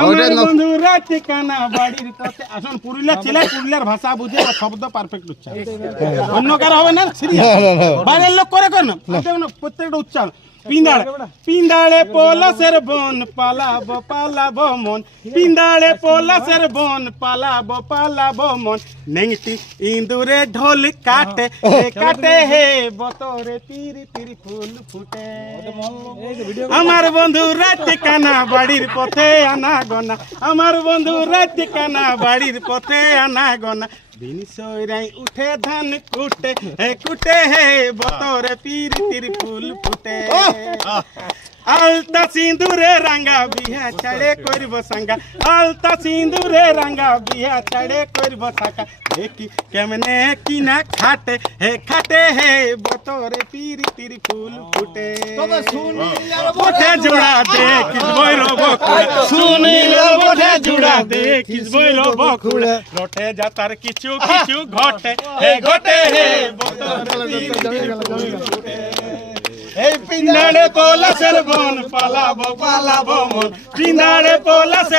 আমার বন্ধুরা ঠিকানা বাড়ির পথে আসুন পুরুলিয়ার ছেলে পুরুলিয়ার ভাষা বুঝে শব্দ পারফেক্ট উচ্চারণ অন্য কারো হবে না সিরিয়াস বাইরের লোক করে কর না প্রত্যেকটা উচ্চারণ পিন্দাড়ে পিন্দাড়ে পলাশের বন পালাবো পালাবো মন পিন্দাড়ে পলাশের বন পালাবো মন নেংটি ইন্দুরে ঢোল কাটে কাটে হে বতরে তিরি তিরি ফুল ফুটে আমার বন্ধু রাত কানা বাড়ির পথে আনা গনা আমার বন্ধু রাত কানা বাড়ির পথে আনা গনা দিন সৈরাই উঠে ধান কুটে কুটে হে বতরে পিরি তিরি ফুল ফুটে আলতা সিন্দুরে রাঙ্গা বিহা ছাড়ে করব সাঙ্গা আলতা সিন্দুরে রাঙ্গা বিহা ছাড়ে করব সাকা দেখি কেমনে কিনা খাটে হে বতরে পিরি তিরি ফুল ফুটে ওঠে জোড়া দেখিস বইলো বকুড়া শুনিলে ওঠে জোড়া দেখিস বইলো বকুড়া রটে যাতার কিছু কিছু ঘটে হে বতরে পিরি তিরি ফুল ফুটে এই পিন্দাড়ে পলাশের বন পালাবো মন পিন্দাড়ে পলাশের